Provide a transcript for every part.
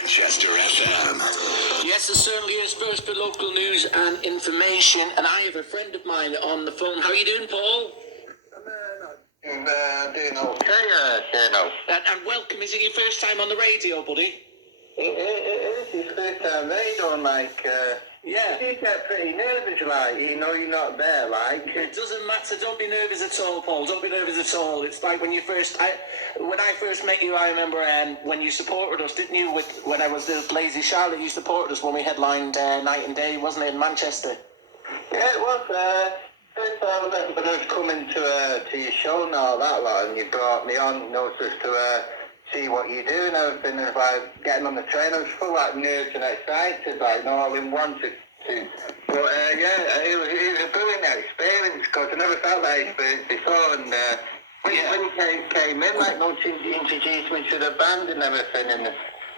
Manchester FM. Yes, it certainly is. First for local news and information. And I have a friend of mine on the phone. How are you doing, Paul? I'm doing okay, And welcome. Is it your first time on the radio, buddy? It is his first time radio, like, Yeah. you get pretty nervous, like, you know you're not there, like. It doesn't matter. Don't be nervous at all, Paul. Don't be nervous at all. It's like when I first met you, I remember when you supported us, didn't you? When I was the Lazy Charlotte, you supported us when we headlined Night and Day, wasn't it, in Manchester? Yeah, it was, first time I was coming to your show and all that lot, and you brought me on, you know, just to see what you do and everything, and like getting on the train, I was full like nerves and excited, like, all in one to. But yeah, it was a brilliant experience because I never felt that experience before, and when you came in, like, no, to introduce me to the band and everything, and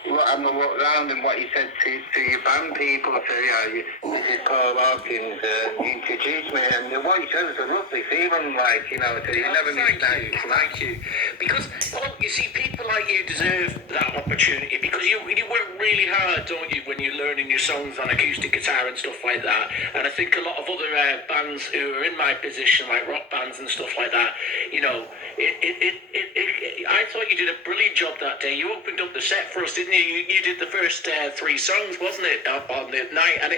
what I'm gonna walk around and what you said to your band people, so yeah, this is Paul Hawkins, you introduced me, and what you said was a lovely feeling, like, you know, so you never miss that. Thank you. Because, Paul, you see, people like you deserve that opportunity because you work really hard, don't you, when you're learning your songs on acoustic guitar and stuff like that. And I think a lot of other bands who are in my position, like rock bands and stuff like that, you know, I thought you did a brilliant job that day. You opened up the set for us, didn't you? You did the first 3 songs, wasn't it, on the night? And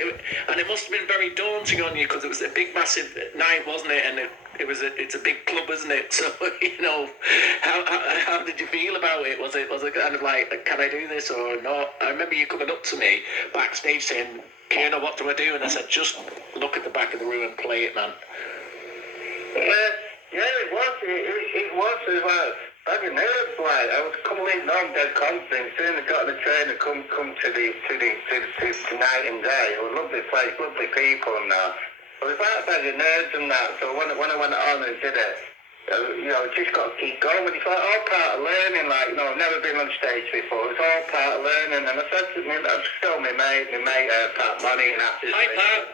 it must have been very daunting on you because it was a big, massive night, wasn't it? And it's a big club, isn't it? So, you know, how did you feel about it? Was it kind of like, can I do this or not? I remember you coming up to me backstage saying, Kieran, what do I do? And I said, just look at the back of the room and play it, man. Yeah, it was as well. I was nervous, like, I was coming in on dead confident. Soon as I got on the train and come to Night and Day. It was a lovely place, lovely people and that. I was like the nerves and that, so when I went on and did it, you know, just got to keep going. But it's like all part of learning, like, you know, I've never been on stage before. It's all part of learning. And I said to me, I told my mate, Pat Money, and after Hi, Pat.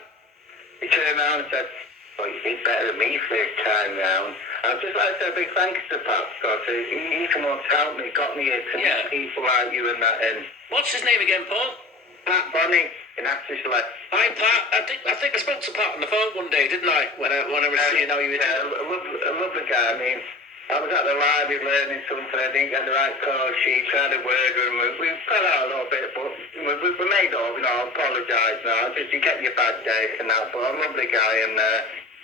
He turned around and said, well, you did better than me first time round. I'd just like to say a big thank you to Pat, because he's the one to help me, got me here to meet people like you and that. And what's his name again, Paul? Pat Bonny in Actishlet. Hi, Pat. I think I spoke to Pat on the phone one day, didn't I? When I was seeing how you were doing. I love the guy. I mean, I was at the library learning something. I didn't get the right call sheet. Tried to word with him. We fell out a little bit, but we made it up. You know, I apologise now. Just you get your bad days and that. But I love the guy, and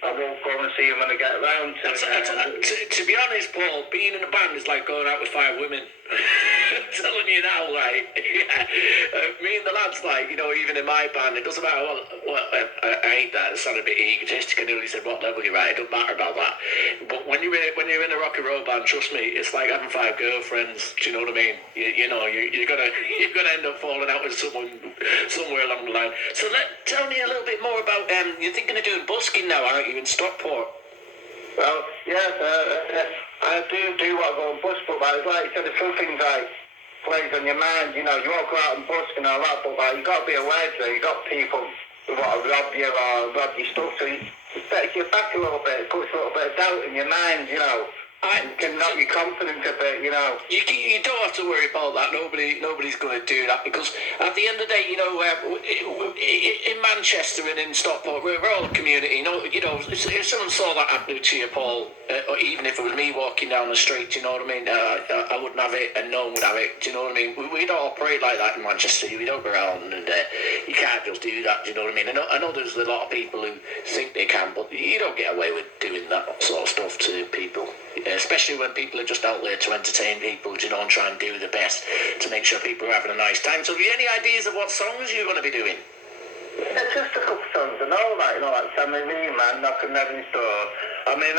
I will go and see him when I get around to it. To be honest, Paul, being in a band is like going out with 5 women. I'm telling you now, like, me and the lads, like, you know, even in my band, it doesn't matter what I hate that. It sounded a bit egotistic. I nearly said what level you're at. It doesn't matter about that. But when you're in a rock and roll band, trust me, it's like having 5 girlfriends. Do you know what I mean? You're gonna end up falling out with someone somewhere along the line. So tell me a little bit more about you're thinking of doing busking now, aren't you, in Stockport? Well, yes, I do want to go and busk, but like you said, there's some things like plays on your mind, you know, you won't go out and busk and all that, but like, you got to be aware that you got people who want to rob you or rob your stuff, so it sets you back a little bit, it puts a little bit of doubt in your mind, you know. You can knock your confidence a bit, you know. You don't have to worry about that. Nobody's going to do that because at the end of the day, you know, in Manchester and in Stockport, we're all a community. You know, if someone saw that happening to you, Paul, or even if it was me walking down the street, do you know what I mean? I wouldn't have it, and no one would have it. Do you know what I mean? We don't operate like that in Manchester. We don't go around and you can't just do that. Do you know what I mean? I know there's a lot of people who think they can, but you don't get away with doing that sort of stuff to people. Especially when people are just out there to entertain people, you know, and try and do the best to make sure people are having a nice time. So have you any ideas of what songs you're going to be doing? It's just a couple songs, I know, like Sammy Lee, man, Knock on Heaven's Door. I mean,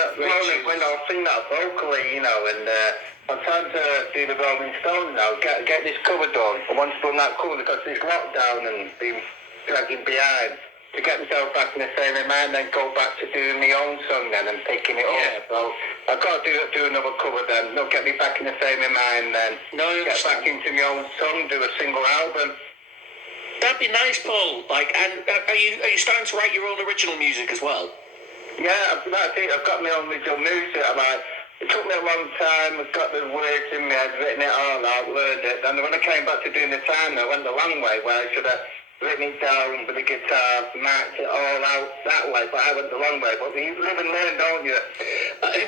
when I'll sing that vocally, you know, and I'm trying to do the Rolling Stones now, get this cover done. I want to done that cover because it's lockdown and been dragging behind. To get myself back in the same mind, then go back to doing my own song then and picking it up. So I've got to do another cover then. No, get me back in the same mind then. Get back into my own song, do a single album. That'd be nice, Paul. Like, and are you starting to write your own original music as well? Yeah, that's it. I've got my own original music. It took me a long time. I've got the words in my head, written it all out, learned it. And when I came back to doing the time, I went the long way, where I should have written it down with the guitar, marked it all out that way, but I went the long way. But you live and learn, don't you?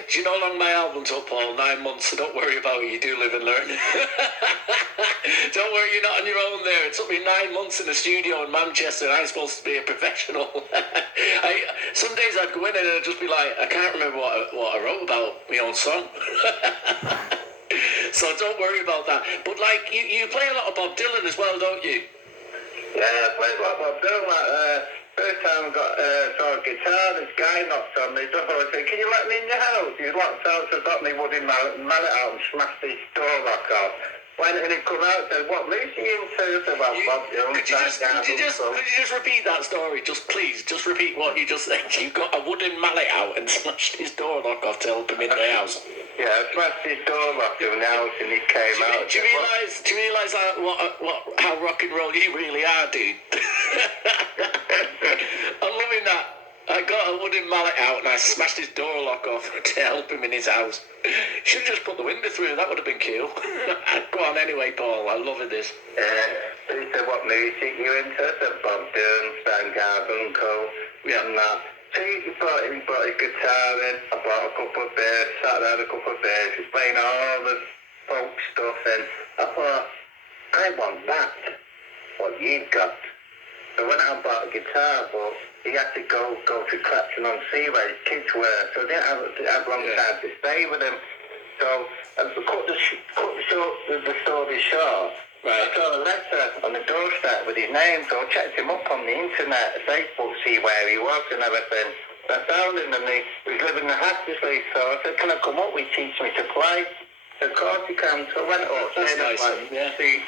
Do you know how long my album took, Paul? 9 months, so don't worry about it. You do live and learn. Don't worry, you're not on your own there. It took me 9 months in the studio in Manchester, and I'm supposed to be a professional. Some days I'd go in and I'd just be like, I can't remember what I wrote about my own song. So don't worry about that. But like, you play a lot of Bob Dylan as well, don't you? Yeah, I played a lot of Bob Dylan. First time I saw a guitar, this guy knocked on me door. I said, can you let me in your house? He locked out, so I got me wooden mallet out and smashed his door lock off. When he come out and said, what moves are you into? I said, well, Bob Dylan. Could you just repeat that story? Please, just repeat what you just said. You got a wooden mallet out and smashed his door lock off to help him in the house. Yeah, I smashed his door lock in the house and he came out. Do you realise how rock and roll you really are, dude? I'm loving that. I got a wooden mallet out and I smashed his door lock off to help him in his house. Should have just put the window through, that would have been cool. Go on anyway, Paul, I'm loving this. Yeah, he said, what music you into? I said, Bob Dylan, Stan Garfunkel, and that. So he brought his guitar in, I bought a couple of beers, sat there had a couple of beers, he's playing all the folk stuff, and I thought, I want that, what you've got. So I went out and bought a guitar, but he had to go to Clapton-on-Sea where his kids were, so I didn't have long time to stay with him. So I cut the story short. Right. I saw a letter on the doorstep with his name, so I checked him up on the internet, Facebook, see where he was and everything. I found him and he was living in Hattersley, so I said, can I come up? He teach me to play. Of course he can. So I went up, that's nice, like yeah. 3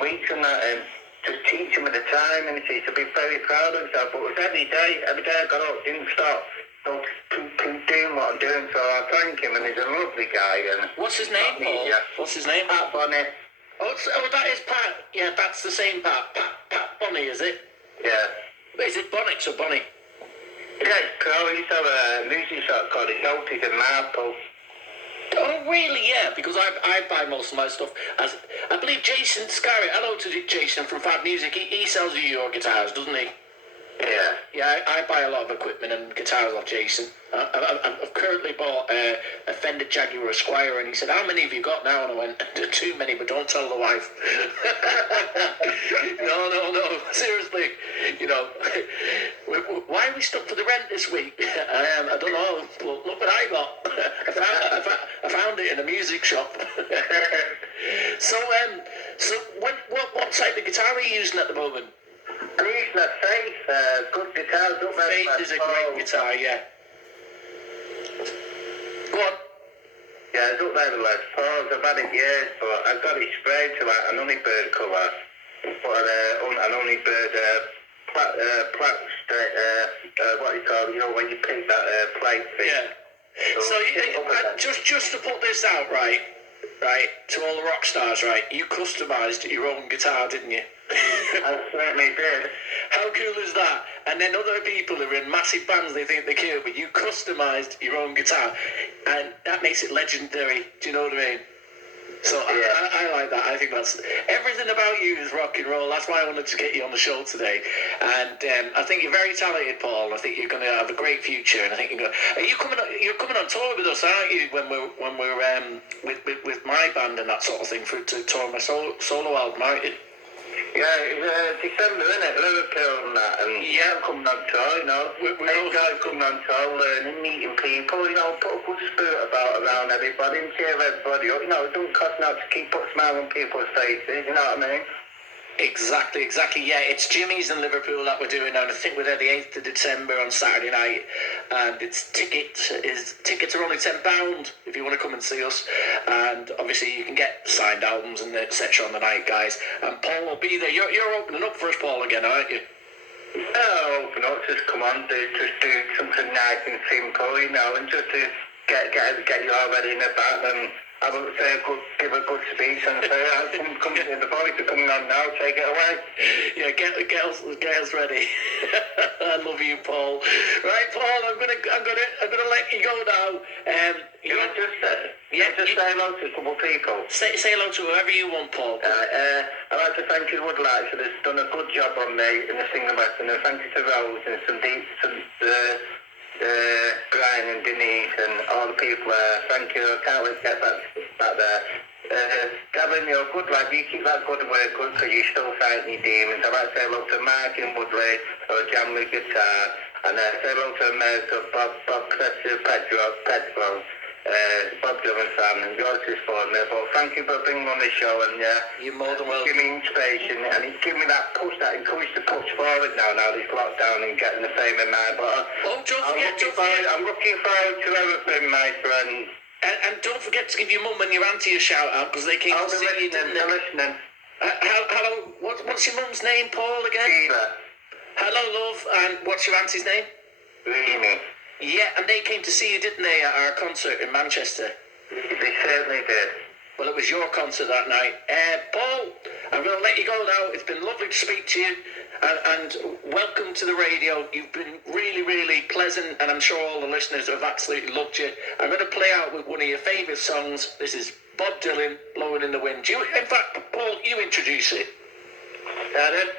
weeks and that, and just teach him at the time, and he to be very proud of himself. But it was every day I got up, didn't stop. So keep doing what I'm doing, so I thank him, and he's a lovely guy. And what's his name, Paul? What's his name? Pat Bonny. Oh, that is Pat. Yeah, that's the same Pat. Pat Bonny, is it? Yeah. Is it Bonnix or Bonny? Yeah, it's cool. He used to have a music shop called Noted in Marple. Oh, really? Yeah, because I buy most of my stuff. As I believe Jason Scarry, hello to Jason from Fab Music, he sells you your guitars, doesn't he? Yeah. Yeah, I buy a lot of equipment and guitars off Jason. I've currently bought a Fender Jaguar Esquire, and he said, how many have you got now? And I went, too many, but don't tell the wife. No, seriously. You know, why are we stuck for the rent this week? I don't know. Well, look what I got. I found it in a music shop. So what type of guitar are you using at the moment? I'm using a Faith, good guitars. Faith is a great guitar, yeah. Go on. Yeah, it's up there with Les Pauls. I've had it years, but I've got it sprayed to like an Honeybird colour. But an Honeybird what do you call it? You know, when you pick that plate thing. Yeah. So just to put this out, right, to all the rock stars, right, you customised your own guitar, didn't you? I certainly did. How cool is that? And then other people who are in massive bands, they think they're cool, but you customised your own guitar, and that makes it legendary. Do you know what I mean? So yeah. I like that. I think that's everything about you is rock and roll. That's why I wanted to get you on the show today. And I think you're very talented, Paul. I think you're going to have a great future. And I think you're coming on tour with us, aren't you? When we're with my band and that sort of thing to tour my solo album, aren't you? Yeah, it's December, isn't it? Liverpool and that, and yeah, I'm coming on tour, you know. We're guys coming on tour, learning, meeting people, you know, put a good spirit around everybody and cheer everybody up. You know, it doesn't cost now to keep put a smile on people's faces, you know what I mean? Exactly. Yeah, it's Jimmy's in Liverpool that we're doing now, and I think we're there the 8th of December on Saturday night, and tickets are only £10 if you want to come and see us, and obviously you can get signed albums and etc. on the night, guys, and Paul will be there. You're opening up for us, Paul, again, aren't you? Yeah, open up, just come on, just do something nice and simple, you know, and just to get you all ready in the back, and have a, give a good speech and say, the boys are coming on now, take it away. Yeah, get us ready. I love you, Paul. Right, Paul, I'm gonna let you go now. Can I just say hello to a couple of people? Say hello to whoever you want, Paul. I'd like to thank you, Woodlights, who's done a good job on me in the singing lesson, and thank you to Rose and Brian and Denise and all the people there. Thank you. I can't wait to get back there. Gavin, you're a good lad. You keep that good work good because you're still fighting your demons. I'd like to say hello to Mark in Woodley, who jam with guitar, and say hello to America, Bob Pedro, Bob Dylan fan, and George is for me. But thank you for bringing me on the show, and you're more than welcome. Give me inspiration, and it's giving me that push, that encourage to push forward now this lockdown and getting the fame in mind. But I'm looking forward to everything, my friend. And don't forget to give your mum and your auntie a shout out because they came to see you, didn't they? Listening. Hello, what's your mum's name, Paul, again? Sheila. Hello, love, and what's your auntie's name? Remy. Yeah, and they came to see you, didn't they, at our concert in Manchester? They certainly did. Well, it was your concert that night. Paul, I'm going to let you go now. It's been lovely to speak to you, and welcome to the radio. You've been really, really pleasant, and I'm sure all the listeners have absolutely loved you. I'm going to play out with one of your favourite songs. This is Bob Dylan, Blowing in the Wind. In fact, Paul, you introduce it. Pardon?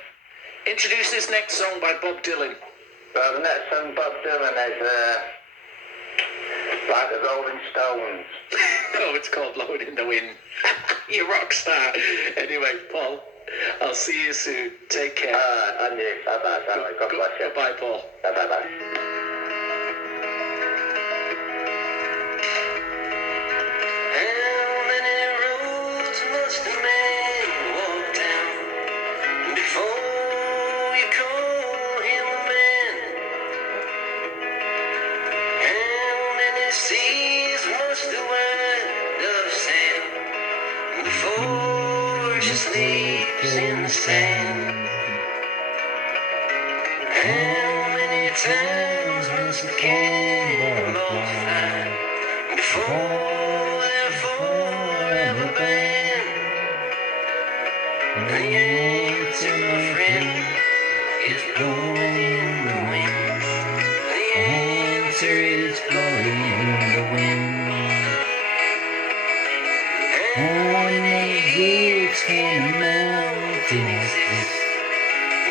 Introduce this next song by Bob Dylan. Well, the next song Bob Dylan is like the Rolling Stones. Oh, it's called Blowing in the Wind. You rock star. Anyway, Paul, I'll see you soon. Take care. And you. Bye-bye. God bless you. Goodbye, Paul. Bye-bye. Sleeps in the sand. How many times must the cannonballs fly before they're forever banned? The answer, my friend, is blowing in the wind. The answer is blowing in the wind. How many years can a mountain exist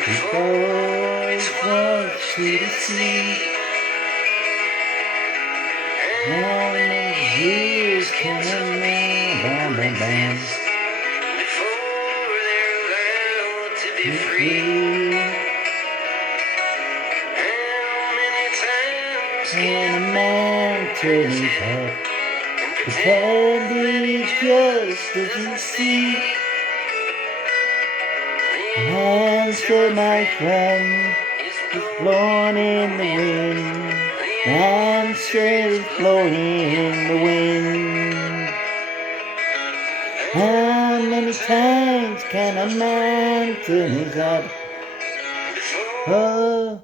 before it's washed to the sea? How many years can a man last before they're allowed to be free? How many times can a man turn his head, pretend he just doesn't see? The answer, my friend, is blowing in the wind. The answer is blowing in the wind. How many times can a man turn his head? Oh.